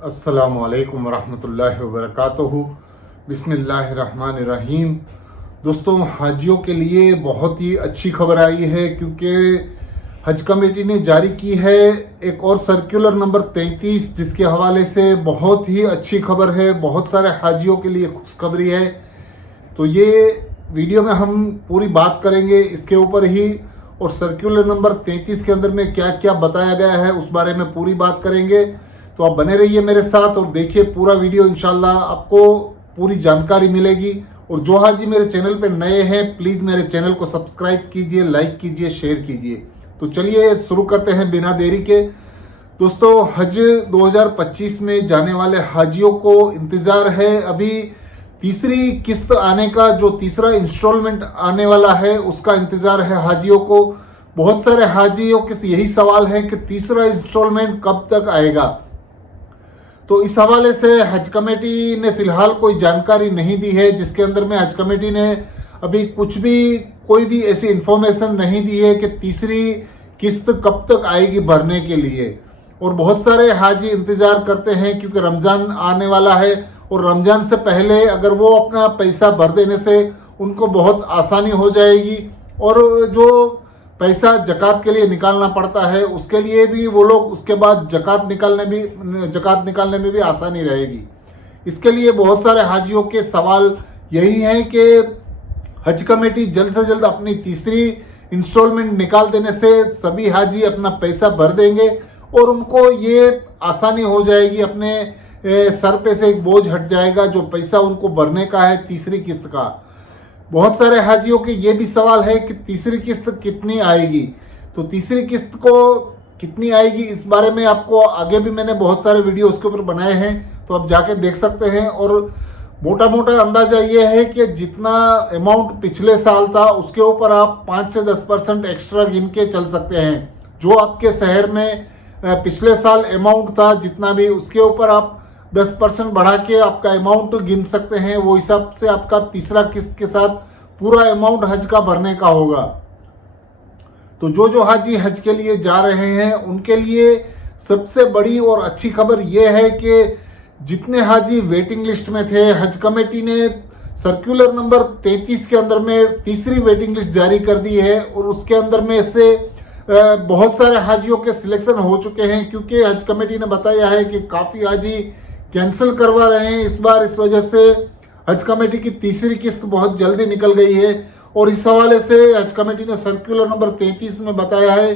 अस्सलामुअलैकुम वरहमतुल्लाहि वबरकातुहू। बिस्मिल्लाहिर्रहमानिर्रहीम। दोस्तों, हाजियों के लिए बहुत ही अच्छी खबर आई है क्योंकि हज कमेटी ने जारी की है एक और सर्कुलर नंबर 33, जिसके हवाले से बहुत ही अच्छी खबर है, बहुत सारे हाजियों के लिए खुशखबरी है। तो ये वीडियो में हम पूरी बात करेंगे इसके ऊपर ही, और सर्कुलर नंबर 33 के अंदर में क्या क्या बताया गया है उस बारे में पूरी बात करेंगे। तो आप बने रहिए मेरे साथ और देखिए पूरा वीडियो, इंशाल्लाह आपको पूरी जानकारी मिलेगी। और जो हाजी मेरे चैनल पे नए हैं, प्लीज़ मेरे चैनल को सब्सक्राइब कीजिए, लाइक कीजिए, शेयर कीजिए। तो चलिए शुरू करते हैं बिना देरी के। दोस्तों, हज 2025 में जाने वाले हाजियों को इंतज़ार है अभी तीसरी किस्त आने का, जो तीसरा इंस्टॉलमेंट आने वाला है उसका इंतज़ार है हाजियों को। बहुत सारे हाजियों के यही सवाल है कि तीसरा इंस्टॉलमेंट कब तक आएगा। तो इस हवाले से हज कमेटी ने फिलहाल कोई जानकारी नहीं दी है, जिसके अंदर में हज कमेटी ने अभी कोई भी ऐसी इंफॉर्मेशन नहीं दी है कि तीसरी किस्त कब तक आएगी भरने के लिए। और बहुत सारे हाजी इंतज़ार करते हैं क्योंकि रमज़ान आने वाला है, और रमज़ान से पहले अगर वो अपना पैसा भर देने से उनको बहुत आसानी हो जाएगी, और जो पैसा जकात के लिए निकालना पड़ता है उसके लिए भी वो लोग उसके बाद जकात निकालने में भी आसानी रहेगी। इसके लिए बहुत सारे हाजियों के सवाल यही हैं कि हज कमेटी जल्द से जल्द अपनी तीसरी इंस्टॉलमेंट निकाल देने से सभी हाजी अपना पैसा भर देंगे और उनको ये आसानी हो जाएगी, अपने सर पे से एक बोझ हट जाएगा जो पैसा उनको भरने का है तीसरी किस्त का। बहुत सारे हाजियों के ये भी सवाल है कि तीसरी किस्त कितनी आएगी। तो तीसरी किस्त को कितनी आएगी इस बारे में आपको आगे भी मैंने बहुत सारे वीडियो उसके ऊपर बनाए हैं, तो आप जाके देख सकते हैं। और मोटा मोटा अंदाजा ये है कि जितना अमाउंट पिछले साल था उसके ऊपर आप 5 से 10% एक्स्ट्रा गिन के चल सकते हैं। जो आपके शहर में पिछले साल अमाउंट था जितना भी, उसके ऊपर आप 10% बढ़ा के आपका अमाउंट गिन सकते हैं। वो हिसाब से आपका तीसरा किस्त के साथ पूरा अमाउंट हज का भरने का होगा। तो जो हाजी हज के लिए जा रहे हैं उनके लिए सबसे बड़ी और अच्छी खबर यह है कि जितने हाजी वेटिंग लिस्ट में थे, हज कमेटी ने सर्कुलर नंबर 33 के अंदर में तीसरी वेटिंग लिस्ट जारी कर दी है, और उसके अंदर में से बहुत सारे हाजियों के सिलेक्शन हो चुके हैं, क्योंकि हज कमेटी ने बताया है कि काफ़ी हाजी कैंसिल करवा रहे हैं इस बार। इस वजह से हज कमेटी की तीसरी किस्त बहुत जल्दी निकल गई है, और इस हवाले से हज कमेटी ने सर्कुलर नंबर 33 में बताया है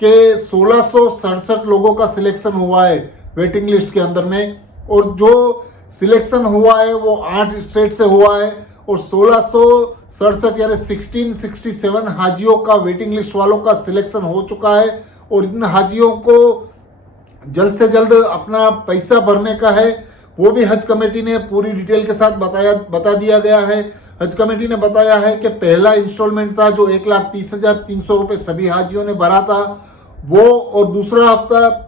कि 1667 लोगों का सिलेक्शन हुआ है वेटिंग लिस्ट के अंदर में, और जो सिलेक्शन हुआ है वो 8 स्टेट से हुआ है, और 1667 यानी 1667 हाजियों का वेटिंग लिस्ट वालों का सिलेक्शन हो चुका है। और इन हाजियों को जल्द से जल्द अपना पैसा भरने का है, वो भी हज कमेटी ने पूरी डिटेल के साथ बता दिया गया है। हज कमेटी ने बताया है कि पहला इंस्टॉलमेंट था जो 1,30,300 रुपये सभी हाजियों ने भरा था वो, और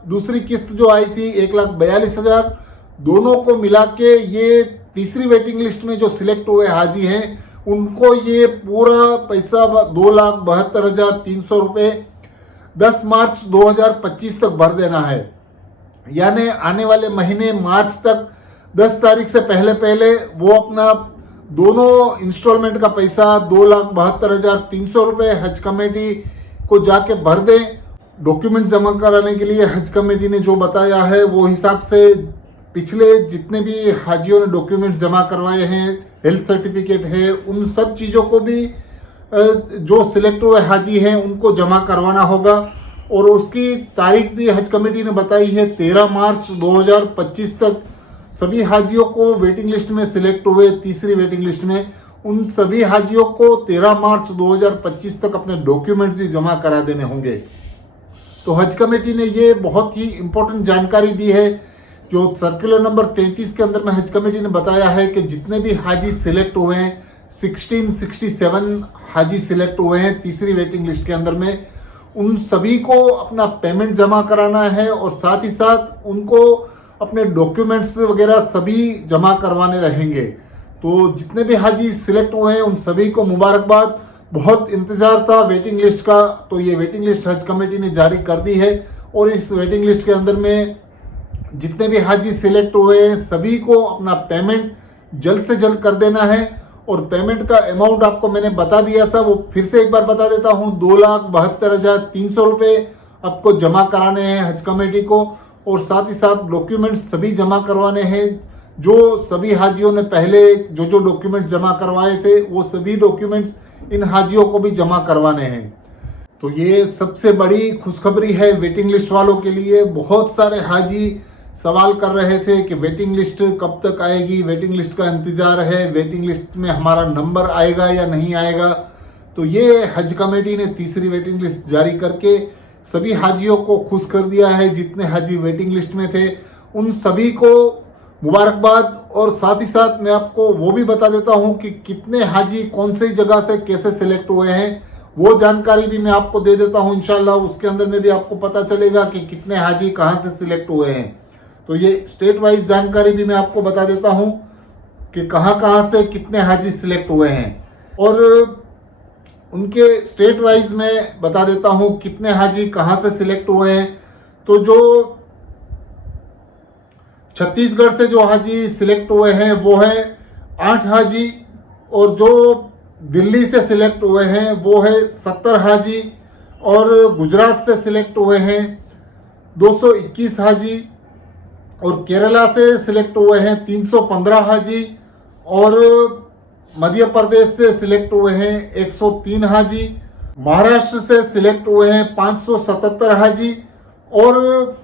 दूसरी किस्त जो आई थी 1,42,000, दोनों को मिला के ये तीसरी वेटिंग लिस्ट में जो सिलेक्ट हुए हाजी हैं उनको ये पूरा पैसा 2,72,300 रुपये 10 मार्च 2025 तक भर देना है। यानी आने वाले महीने मार्च तक 10 तारीख से पहले वो अपना दोनों इंस्टॉलमेंट का पैसा 2,72,300 रुपये हज कमेटी को जाके भर दें। डॉक्यूमेंट जमा कराने के लिए हज कमेटी ने जो बताया है वो हिसाब से पिछले जितने भी हाजियों ने डॉक्यूमेंट जमा करवाए हैं, हेल्थ सर्टिफिकेट है, उन सब चीज़ों को भी जो सिलेक्ट हुए हाजी हैं उनको जमा करवाना होगा। और उसकी तारीख भी हज कमेटी ने बताई है 13 मार्च 2025 तक। सभी हाजियों को वेटिंग लिस्ट में सिलेक्ट हुए तीसरी वेटिंग लिस्ट में, उन सभी हाजियों को 13 मार्च 2025 तक अपने डॉक्यूमेंट्स भी जमा करा देने होंगे। तो हज कमेटी ने ये बहुत ही इम्पोर्टेंट जानकारी दी है। जो सर्कुलर नंबर 33 के अंदर में हज कमेटी ने बताया है कि जितने भी हाजी सिलेक्ट हुए हैं, 1667 हाजी सिलेक्ट हुए हैं तीसरी वेटिंग लिस्ट के अंदर में, उन सभी को अपना पेमेंट जमा कराना है, और साथ ही साथ उनको अपने डॉक्यूमेंट्स वगैरह सभी जमा करवाने रहेंगे। तो जितने भी हाजी सिलेक्ट हुए हैं उन सभी को मुबारकबाद। बहुत इंतज़ार था वेटिंग लिस्ट का, तो ये वेटिंग लिस्ट हज कमेटी ने जारी कर दी है, और इस वेटिंग लिस्ट के अंदर में जितने भी हाजी सिलेक्ट हुए हैं सभी को अपना पेमेंट जल्द से जल्द कर देना है। और पेमेंट का अमाउंट आपको मैंने बता दिया था, वो फिर से एक बार बता देता हूँ। 2,72,300 रुपये आपको जमा कराने हैं हज कमेटी को। और साथ ही साथ डॉक्यूमेंट्स सभी जमा करवाने हैं। जो सभी हाजियों ने पहले जो डॉक्यूमेंट्स जमा करवाए थे वो सभी डॉक्यूमेंट्स इन हाजियों को भी जमा करवाने हैं। तो ये सबसे बड़ी खुशखबरी है वेटिंग लिस्ट वालों के लिए। बहुत सारे हाजी सवाल कर रहे थे कि वेटिंग लिस्ट कब तक आएगी, वेटिंग लिस्ट का इंतज़ार है, वेटिंग लिस्ट में हमारा नंबर आएगा या नहीं आएगा। तो ये हज कमेटी ने तीसरी वेटिंग लिस्ट जारी करके सभी हाजियों को खुश कर दिया है। जितने हाजी वेटिंग लिस्ट में थे उन सभी को मुबारकबाद। और साथ ही साथ मैं आपको वो भी बता देता हूँ कि कितने हाजी कौन सी जगह से कैसे सिलेक्ट हुए हैं, वो जानकारी भी मैं आपको दे देता हूँ इंशाल्लाह। उसके अंदर में भी आपको पता चलेगा कि कितने हाजी कहाँ से सिलेक्ट हुए हैं। तो ये स्टेट वाइज जानकारी भी मैं आपको बता देता हूँ कि कहाँ से कितने हाजी सिलेक्ट हुए हैं। और उनके स्टेट वाइज में बता देता हूँ कितने हाजी कहाँ से सिलेक्ट हुए हैं। तो जो छत्तीसगढ़ से जो हाजी सिलेक्ट हुए हैं वो है 8 हाजी। और जो दिल्ली से सिलेक्ट हुए हैं वो है 70 हाजी। और गुजरात से सिलेक्ट हुए हैं 221 हाजी। और केरला से सिलेक्ट हुए हैं 315 हाजी। और मध्य प्रदेश से सिलेक्ट हुए हैं 103 हाजी। महाराष्ट्र से सिलेक्ट हुए हैं 577 हाजी। और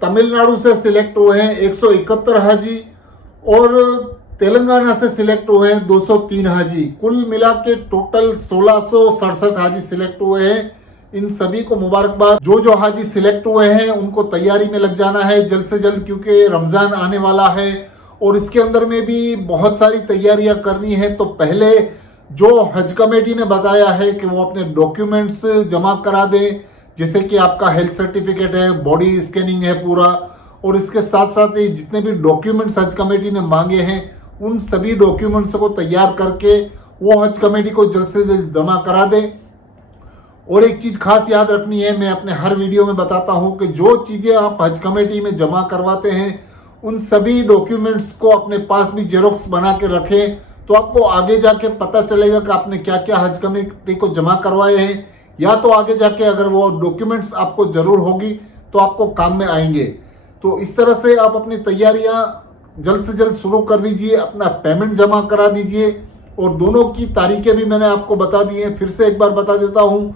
तमिलनाडु से सिलेक्ट हुए हैं 171 हाजी। और तेलंगाना से सिलेक्ट हुए हैं 203 हाजी। कुल मिला के टोटल 1667 हाजी सिलेक्ट हुए हैं। इन सभी को मुबारकबाद। जो हाजी सिलेक्ट हुए हैं उनको तैयारी में लग जाना है जल्द से जल्द, क्योंकि रमज़ान आने वाला है और इसके अंदर में भी बहुत सारी तैयारियां करनी है। तो पहले जो हज कमेटी ने बताया है कि वो अपने डॉक्यूमेंट्स जमा करा दें, जैसे कि आपका हेल्थ सर्टिफिकेट है, बॉडी स्कैनिंग है पूरा। और इसके साथ साथ ही जितने भी डॉक्यूमेंट्स हज कमेटी ने मांगे हैं उन सभी डॉक्यूमेंट्स को तैयार करके वो हज कमेटी को जल्द से जल्द जमा करा दें। और एक चीज़ खास याद रखनी है, मैं अपने हर वीडियो में बताता हूं कि जो चीज़ें आप हज कमेटी में जमा करवाते हैं उन सभी डॉक्यूमेंट्स को अपने पास भी जेरोक्स बना के रखें। तो आपको आगे जाके पता चलेगा कि आपने क्या क्या हज कमेटी को जमा करवाए हैं, या तो आगे जाके अगर वो डॉक्यूमेंट्स आपको ज़रूर होगी तो आपको काम में आएंगे। तो इस तरह से आप अपनी तैयारियां जल्द से जल्द शुरू कर दीजिए, अपना पेमेंट जमा करा दीजिए। और दोनों की तारीखें भी मैंने आपको बता दी हैं, फिर से एक बार बता देता हूँ।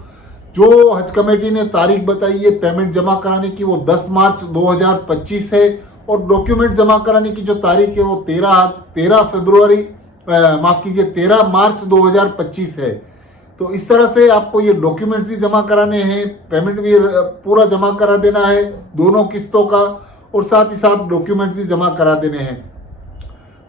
जो हज कमेटी ने तारीख बताई है पेमेंट जमा कराने की वो 10 मार्च 2025 है। और डॉक्यूमेंट जमा कराने की जो तारीख है वो 13 मार्च 2025 है। तो इस तरह से आपको ये डॉक्यूमेंट्स भी जमा कराने हैं, पेमेंट भी पूरा जमा करा देना है दोनों किस्तों का, और साथ ही साथ डॉक्यूमेंट्स भी जमा करा देने हैं।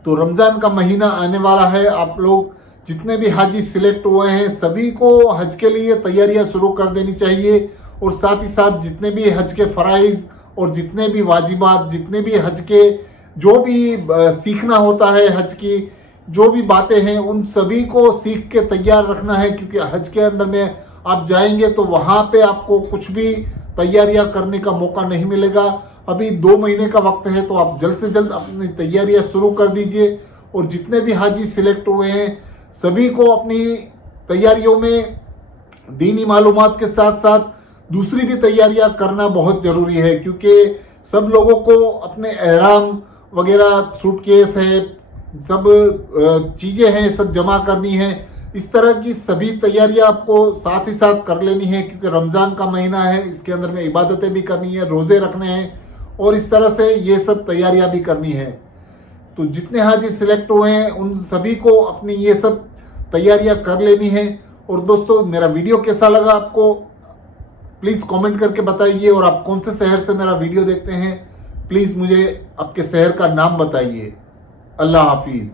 तो रमज़ान का महीना आने वाला है। आप लोग जितने भी हाजी सिलेक्ट हुए हैं सभी को हज के लिए तैयारियां शुरू कर देनी चाहिए। और साथ ही साथ जितने भी हज के फ़राइज़ और जितने भी वाजिबात, जितने भी हज के जो भी सीखना होता है, हज की जो भी बातें हैं उन सभी को सीख के तैयार रखना है। क्योंकि हज के अंदर में आप जाएंगे तो वहाँ पे आपको कुछ भी तैयारियां करने का मौका नहीं मिलेगा। अभी 2 महीने का वक्त है, तो आप जल्द से जल्द अपनी तैयारियां शुरू कर दीजिए। और जितने भी हाजी सिलेक्ट हुए हैं सभी को अपनी तैयारियों में दीनी मालूमात के साथ साथ दूसरी भी तैयारियां करना बहुत ज़रूरी है। क्योंकि सब लोगों को अपने एहराम वगैरह, सूटकेस है, सब चीज़ें हैं, सब जमा करनी है। इस तरह की सभी तैयारियां आपको साथ ही साथ कर लेनी है। क्योंकि रमज़ान का महीना है, इसके अंदर में इबादतें भी करनी है, रोज़े रखने हैं, और इस तरह से ये सब तैयारियां भी करनी है। तो जितने हाजी सिलेक्ट हुए हैं उन सभी को अपनी ये सब तैयारियां कर लेनी है। और दोस्तों, मेरा वीडियो कैसा लगा आपको प्लीज़ कमेंट करके बताइए। और आप कौन से शहर से मेरा वीडियो देखते हैं प्लीज़ मुझे आपके शहर का नाम बताइए। अल्लाह हाफिज़।